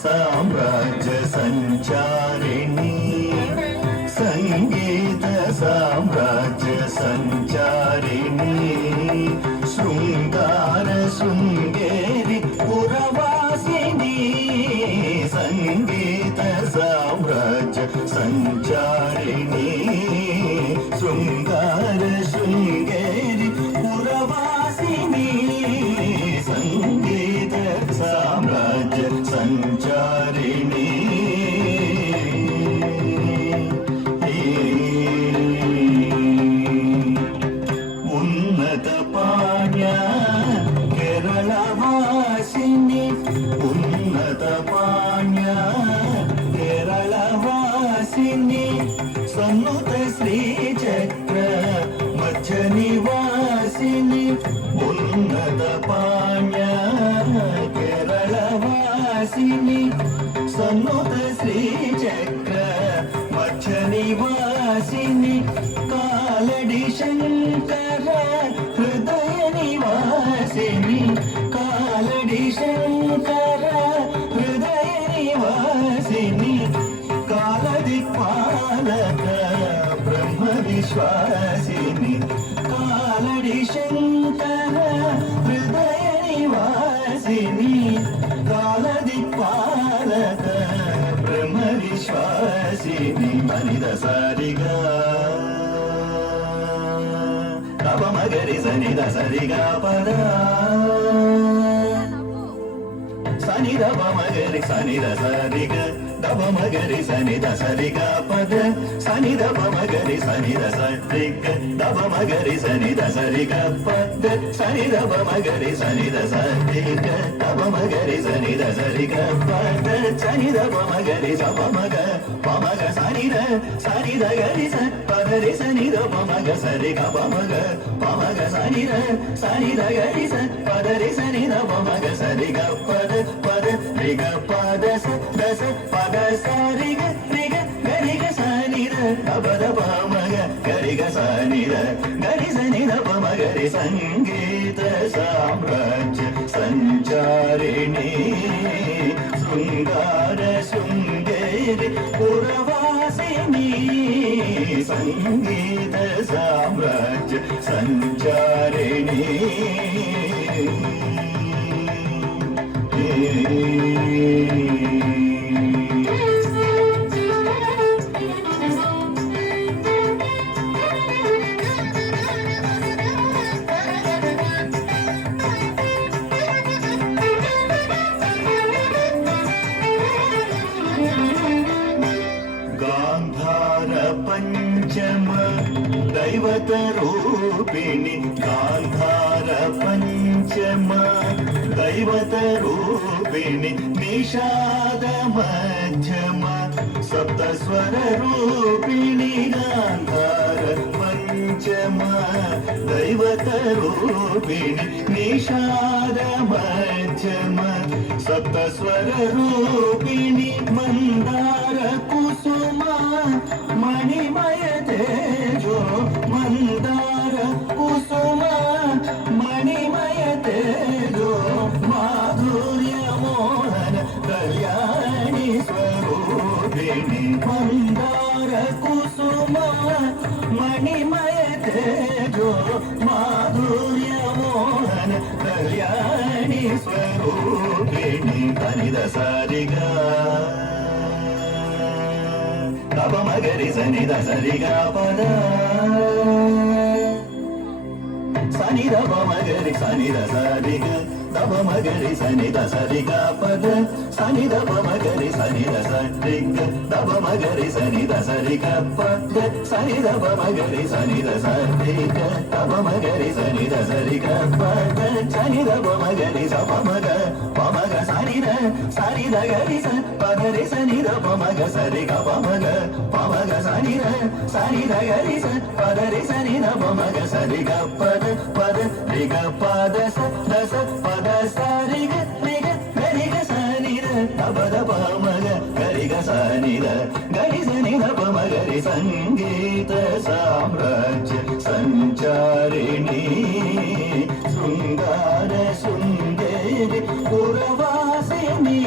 సామ్రాజ్య సంచారిణి సంగీత సామ్రాజ్య సంచారిణి శృంగార శృంగేరి పురవాసిని సంగీత సామ్రాజ్య సంచారిణి శృంగార శృంగేరి పురవాసిని సంగీత సామ్రాజ్య సంచారిణి ఉన్నత పాణ్య కేరళ వాసిని ఉన్నత పాణ్య కేరళ వాసిని సన్నుత శ్రీచక్ర మధ్య నివాసిని ఉన్నత పాణ్య కేరళ వాసిని సన్నుత శ్రీచక్ర మధ్య నివాసిని కాలడి శంకర హృదయ నివాసిని కాలడి శంకర హృదయ నివాసిని కాలదిక్పాలక బ్రహ్మ విశ్వాసిని కాలడి శంకర హృదయ నివాసిని కాలదిక్పాలక బ్రహ్మ విశ్వాసిని మనిద సారిగా మగరి సనిద సరిగా పద సనిద మగరి సనిద సరిగ దబ మగరి సనిద సరిగా పద సనిద మగరి సనిద సరిగ దబ మగరి సనిద సరిగా పద సనిద మగరి సనిద సరిగ దబ మగరి సనిద సరిగా పద సనిద మగరి సప మగ పమగ సనిద సనిద గరి స పదరి సనిద పమగ సరిగ పమగ పమగ సనిద సనిద గరి స పదరి సనిద పమగ సరిగ పద పద రిగ పద స దస పద సరిగ రిగ గరిగ సనిద పద పమగ గరిగ సనిద గరి సనిద పమగరి సంగీత సామ్రాజ్య సంచారిణి శృంగార శృంగేరి పురవాసిని సంగీత సామ్రాజ్య సంచారిణి పంచమ దైవత రూపిణి గాంధార పంచమ దైవత రూపిణి నిషాద మధ్యమ సప్తస్వర రూపిణి గాంధార పంచమ దైవత రూపిణి నిషాద మధ్యమ సప్తస్వర రూపిణి మందార కుసుమ మణిమయ తేజో మందార కుసుమ మణిమయ తేజో మాధుర్య మోహన కళ్యాణి స్వరూపిణి మందార కుసుమ మణిమయ తేజో మాధుర్య మోహన కళ్యాణి స్వరూపిణి తనిద సారిగా దబ మగరి సనిద సరిగా పద సనిద మగరి సనిద సరిగ దబ మగరి సనిద సరిగా పద సనిద మగరి సనిద సరిగ దబ మగరి సనిద సరిగ పద సనిద మగరి సనిద సరిగ దబ మగరి సనిద సరిగ పద సనిద మగరి సప మగ పమగ సనిద సరిద గరి స పదరి సనిద పమగ సరిగ పమగ పమగ సనిద సరిద గరి స పదరి సనిద పమగ సరిగ పద పద రిగ పద స దస పద సరిగ రిగ గరిగ సనిద పద పమగ గరిగ సనిద గరి సనిద పమగరి సంగీత సామ్రాజ్య సంచారిణి శృంగార శృంగేరి పురవాసిని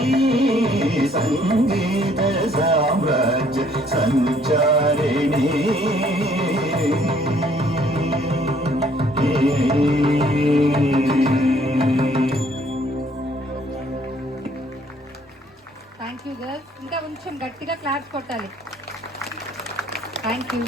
సంచారిణి థ్యాంక్ యూ గర్ల్స్. ఇంకా కొంచెం గట్టిగా క్లాప్స్ కొట్టాలి. Thank you.